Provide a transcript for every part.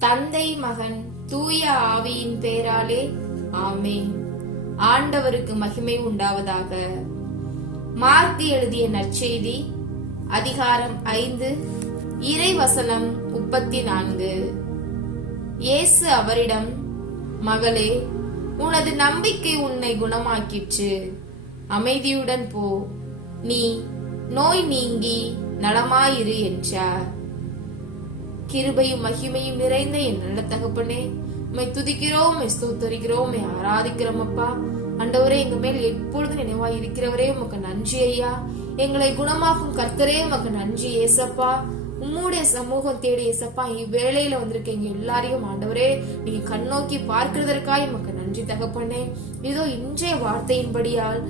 தந்தை மகன் தூய ஆவியின் பேராலே ஆமென். ஆண்டவருக்கு மகிமை உண்டாவதாக. மார்க் எழுதிய நற்செய்தி அதிகாரம் ஐந்து இறைவசனம் முப்பத்தி நான்கு இயேசு அவரிடம் மகளே உனது நம்பிக்கை உன்னை குணமாக்கிற்று. அமைதியுடன் போ. நீ நோய் நீங்கி நலமாயிரு என்றார். கிருபையும் மகிமையும் நிறைந்த என் நல்ல தகப்பனே. உம்மை துதிக்கிறோம் உம்மை ஸ்தோத்தரிக்கிறோம் உம்மை ஆராதிக்கிறோம் அப்பா. ஆண்டவரே எங்க மேல் எப்பொழுது நினைவாய் இருக்கிறவரே உமக்கு நன்றி ஐயா. எங்களை குணமாக்கும் கர்த்தரே உமக்கு நன்றி ஏசப்பா. உம்முடைய சமூகம் தேடி ஏசப்பா இவ்வேளையில வந்திருக்க எங்க எல்லாரையும் ஆண்டவரே நீங்க கண்ணோக்கி பார்க்கிறதற்காய் உமக்கு நன்றி தகப்பனே. இதோ இன்றைய வார்த்தையின்படியால்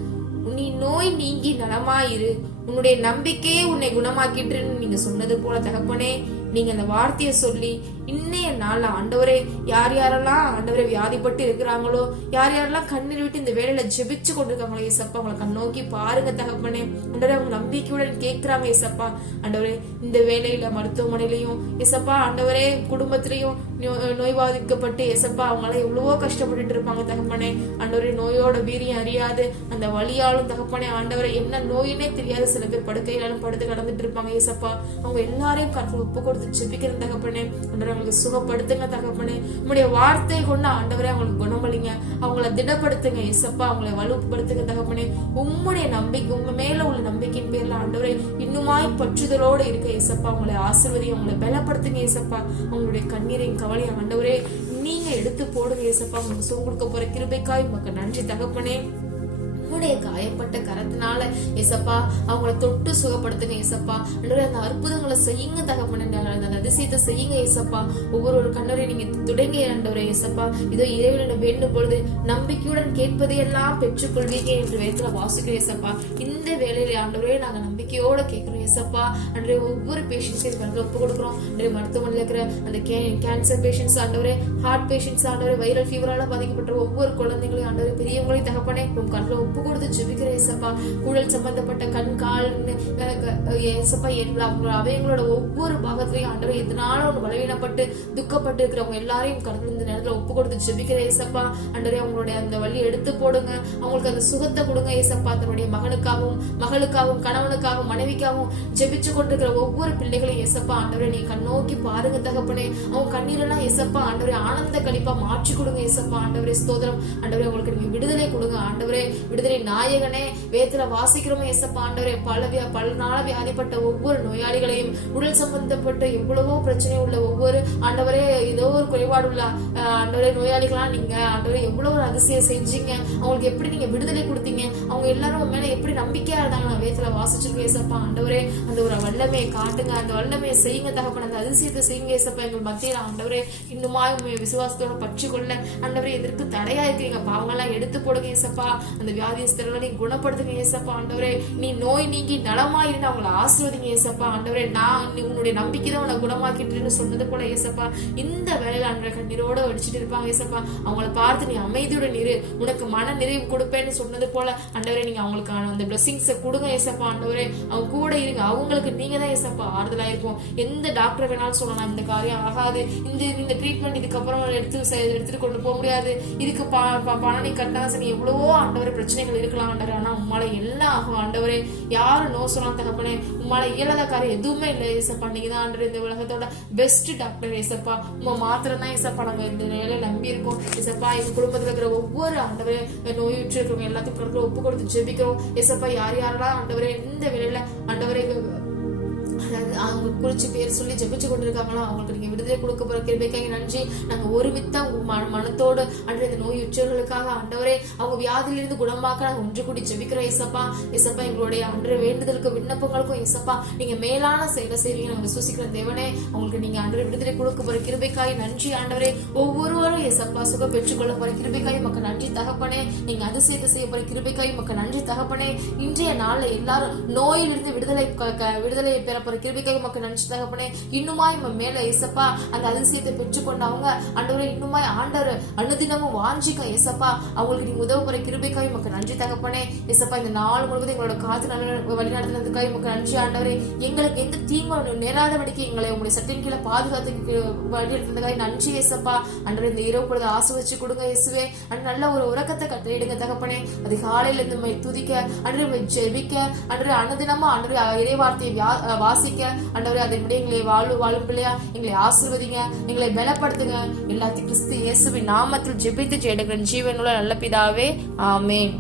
நீ நோய் நீங்கி நலமாயிரு. உன்னுடைய நம்பிக்கையே உன்னை குணமாக்கிட்டுன்னு நீங்க சொன்னது போல தகப்பனே. நீங்க அந்த வார்த்தையை சொல்லி இன்னைய நாள்ல ஆண்டவரே யார் யாரெல்லாம் ஆண்டவரை வியாதிப்பட்டு இருக்கிறாங்களோ யார் யாரெல்லாம் கண்ணீர் விட்டு இந்த வேலையில ஜெபிச்சு கொண்டிருக்காங்களோ ஏசப்பா அவங்களை கண் நோக்கி பாருங்க தகப்பனே. ஆண்டவரே அவங்க நம்பிக்கையுடன் கேட்கிறாங்க ஏசப்பா. ஆண்டவரே இந்த வேலையில மருத்துவமனையிலையும் ஏசப்பா ஆண்டவரே குடும்பத்திலையும் நோ- நோய் பாதிக்கப்பட்டு ஏசப்பா அவங்களாம் எவ்வளவோ கஷ்டப்பட்டுட்டு இருப்பாங்க தகப்பனே. ஆண்டவரே நோயோட வீரியம் அறியாது. அந்த வழியாலும் தகப்பனே ஆண்டவரே என்ன நோயினே தெரியாத சில பேர் படுக்கையிலும் படுத்து கடந்துட்டு இருப்பாங்க ஏசப்பா. அவங்க எல்லாரையும் கற்று ஒப்பு கொடுத்து ஜெபிக்கிற தகப்பனே ஆண்டவரே அவங்களுக்கு சுகப்படுத்துங்க தகப்பனே. உங்களுடைய வார்த்தை கொண்டு ஆண்டவரே அவங்களுக்கு குணமளிங்க. அவங்கள திடப்படுத்துங்க இசப்பா அவங்களை வலுப்படுத்துங்க தகப்பனே. உம்முடைய நம்பிக்கை உங்க மேல உள்ள நம்பிக்கையின் பேர்ல ஆண்டவரே இன்னுமாய் பற்றுதலோடு இருக்க இசப்பா அவங்களை ஆசிர்வதி அவங்களை பலப்படுத்துங்க இசப்பா அவங்களுடைய கண்ணீரையும் கவலையும் ஆண்டவரே நீங்க எடுத்து போடுங்க இசப்பா உங்களுக்கு சுகம் கொடுக்க போற கிருபைக்காய் உங்களுக்கு நன்றி தகப்பனே. உம்முடைய காயப்பட்ட கரத்தினால ஏசப்பா அவங்கள தொட்டு சுகப்படுத்துங்க ஏசப்பா. அந்த அற்புதங்களை செய்யுங்க தகப்பன அந்த அதிசயத்தை செய்யுங்க ஏசப்பா. ஒவ்வொரு ஒரு கண்ணரை நீங்க துடைங்க ஆண்டவரே ஏசப்பா. இதோ இறைவனிடம் வேண்டும் பொழுது நம்பிக்கையுடன் கேட்பதையெல்லாம் பெற்றுக்கொள்வீங்க என்று வேதத்துல வாசிக்கிறோம் ஏசப்பா. இந்த வேலையில ஆண்டவரே நாங்க நம்பிக்கையோட கேட்கிறோம் ஏசப்பா. அன்றே ஒவ்வொரு பேஷண்ட்ஸையும் கணக்கு ஒப்பு கொடுக்குறோம். அன்றைய மருத்துவமனையில் இருக்கிற அந்த கேன்சர் பேஷண்ட்ஸ் ஆண்டவரே ஹார்ட் பேஷண்ட்ஸ் ஆண்டவரே வைரல் ஃபீவரால பாதிக்கப்பட்ட ஒவ்வொரு குழந்தைகளையும் ஆண்டவரே பெரியவங்களையும் தகப்பனே உங்க கண்ணில் ஒப்பு கொடுத்து ஜெபிக்கிற ஏசப்பா குழல் சம்பந்தப்பட்ட கண் கால் ஏசப்பா எல்லா அவங்களோட ஒவ்வொரு பாகத்திலையும் ஆண்டவர் எதனால ஒன்று பலவீனப்பட்டு துக்கப்பட்டு இருக்கிறவங்க எல்லாரையும் கடந்து இந்த நேரத்துல ஒப்பு கொடுத்து ஜெபிக்கிற ஏசப்பா ஆண்டவரே அவங்களுடைய அந்த வழி எடுத்து போடுங்க. அவங்களுக்கு அந்த சுகத்தை கொடுங்க ஏசப்பா தன்னுடைய மகனுக்காகவும் மகளுக்காகவும் கணவனுக்காகவும் மனைவிக்காகவும் ஜெபிச்சு கொண்டிருக்கிற ஒவ்வொரு பிள்ளைகளையும் ஏசப்பா ஆண்டவரே நீ கண்ணோக்கி பாருங்க தகப்பனே. அவங்க கண்ணீரெல்லாம் ஏசப்பா ஆண்டவரே ஆனந்த கழிப்பா மாற்றி கொடுங்க ஏசப்பா ஆண்டவரே ஸ்தோதரம் ஆண்டவரே அவங்களுக்கு நீங்க விடுதலை கொடுங்க. ஆண்டவரே விடுதலை நாயகனே வேத்துல வாசிக்கிறோம் ஏசப்பா ஆண்டவரே பல வியா பல நாள வியாதிப்பட்ட ஒவ்வொரு நோயாளிகளையும் உடல் சம்பந்தப்பட்ட எவ்வளவோ பிரச்சனை உள்ள ஒவ்வொரு ஆண்டவரே ஏதோ ஒரு குறைபாடு உள்ள ஆண்டவரே நோயாளிகளா நீங்க ஆண்டவரே எவ்வளவு ஒரு அதிசயம் செஞ்சீங்க. அவங்களுக்கு எப்படி நீங்க விடுதலை கொடுத்தீங்க? அவங்க எல்லாரும் மேல எப்படி நம்பிக்கையா இருந்தாங்க? நான் வேத்துல வாசிச்சிருக்கேன் ஏசப்பா ஆண்டவரே அந்த ஒரு வல்லமையை காட்டுங்க. அந்த வல்லமையை செய்யுங்க தகப்பன். அந்த அதிசயத்தை செய்யுங்க ஏசப்பா எங்கள் மத்தியில் ஆண்டவரே இன்னுமா விசுவாசத்தோட பற்றி கொள்ள ஆண்டவரே எதற்கு தடையா இருக்கிறீங்க பாவங்கள்லாம் எடுத்து போடுங்க ஏசப்பா அந்த வியாதியஸ்தர்களை நீ குணப்படுத்துங்க ஏசப்பா ஆண்டவரே. நீ நோய் நீங்கி நலமாயிருந்து அவங்கள ஆசிர்வதிங்க ஏசப்பா ஆண்டவரே. நான் நீ உன்னுடைய நம்பிக்கை தான் உன்னை குணமாக்கிட்டுன்னு சொன்னது போல ஏசப்பா இந்த வேலையில் ஆண்டவரே கண்ணீரோட வடிச்சிட்டு இருப்பாங்க ஏசப்பா அவங்கள பார்த்து நீ அமைதியுடன் இரு உனக்கு மன நிறைவு கொடுப்பேன்னு சொன்னது போல ஆண்டவரே நீங்க அவங்களுக்கான அந்த பிளஸிங்ஸை கொடுங்க ஏசப்பா ஆண்டவரே. அவங்க கூட இருங்க. அவங்களுக்கு நீங்க தான் ஏசப்பா ஆறுதலா இருக்கும் எந்த டாக்டர் வேணாலும் சொல்லலாம். இந்த காரியம் ஆகாது. இந்த இந்த ட்ரீட்மெண்ட் இதுக்கப்புறம் எடுத்து செ- எடுத்துட்டு கொண்டு போக முடியாது. இதுக்கு பணம் நீ கட்டாசன் எவ்வளவோ ஆண்டவரே பிரச்சனைகள் இருக்கலாம் ஆண்டவர். ஆனா உம்மால எல்லாம் ஆகும். ஆண்டவரே யாரும் நோ சொல்லலாம் தகப்பனே உம்மால இயலாத காரியம் எதுவுமே இல்லை ஏசப்பா. நீங்க தான் ஆண்டவரே இந்த உலகத்தோட பெஸ்ட் டாக்டர் ஏசப்பா. உங்க மாத்திரம் தான் ஏசப்பா. நம்ம இந்த வேலையில நம்பி இருக்கோம் ஏசப்பா எங்க குடும்பத்துல இருக்கிற ஒவ்வொரு ஆண்டவரே நோயுற்று இருக்கிறவங்க எல்லாத்துக்கும் ஒப்பு கொடுத்து ஜெபிக்கிறோம். ஏசப்பா யார் யாரெல்லாம் ஆண்டவரே இந்த வேலையில ஆண்டவரே அவங்க குறிச்சு பேர் சொல்லி ஜெபிச்சு கொண்டிருக்காங்களோ அவங்களுக்கு நீங்க விடுதலை கொடுக்க போற கிருபைக்காக நன்றி. நாங்க ஒருமித்த மனத்தோடு அன்று இந்த நோய் உற்றவர்களுக்காக ஆண்டவரே அவங்க வியாதியிலிருந்து குணமாக்க நாங்க ஒன்று கூடி ஜெபிக்கிறோம் இசப்பா இசப்பா எங்களுடைய அன்று வேண்டுதலுக்கு விண்ணப்பங்களுக்கும் இசப்பா நீங்க மேலான செயலை செய்வீங்க. நாங்க விசுவசிக்கிற தேவனே அவங்களுக்கு நீங்க அன்று விடுதலை கொடுக்க போற கிருபைக்காய் நன்றி ஆண்டவரே. ஒவ்வொருவரும் இசப்பா சுகம் பெற்றுக்கொள்ள போற கிருபைக்காய் மக்கள் நன்றி தகப்பனே. நீங்க அதிசயத்தை செய்ய போற கிருபைக்காய் மக்கள் நன்றி தகப்பனே. இன்றைய நாள்ல எல்லாரும் நோயிலிருந்து விடுதலை விடுதலை பெற போற கிருபை கிருபைக்காக உமக்கு நினைச்சு தகப்பனே. இன்னுமாய் நம்ம மேல ஏசப்பா அந்த அதிசயத்தை பெற்றுக்கொண்டவங்க ஆண்டவரே இன்னுமாய் ஆண்டவர் அனுதினமும் வாஞ்சிக்க ஏசப்பா. அவங்களுக்கு நீங்க போற கிருபைக்காய் உமக்கு நன்றி தகப்பனே. ஏசப்பா இந்த நாள் முழுவதும் எங்களோட காத்து நல்ல வழி நடத்தினதுக்காக உமக்கு நன்றி ஆண்டவரே. எங்களுக்கு எந்த தீங்கு நேராதபடிக்கு எங்களை உங்களுடைய சட்டின் கீழே பாதுகாத்து வழி நடத்தினதுக்காக நன்றி ஏசப்பா. அன்றரை இந்த இரவு பொழுது ஆசிர்வச்சு கொடுங்க இயேசுவே. அன்று நல்ல ஒரு உறக்கத்தை கட்டளையிடுங்க தகப்பனே. அது காலையில இருந்து துதிக்க அன்று ஜெபிக்க அன்று அனுதினமா அன்று இறைவார்த்தையை வாசிக்க அன்றவரே அதன்படி எங்களை வாழ்வு வாழும் பிள்ளையா எங்களை ஆசிர்வதிங்க எங்களை பலப்படுத்துங்க. எல்லாத்தையும் கிறிஸ்து இயேசுவின் நாமத்தில் ஜெபித்து ஜெயிடுகிற ஜீவனுள்ள நல்ல பிதாவே ஆமேன்.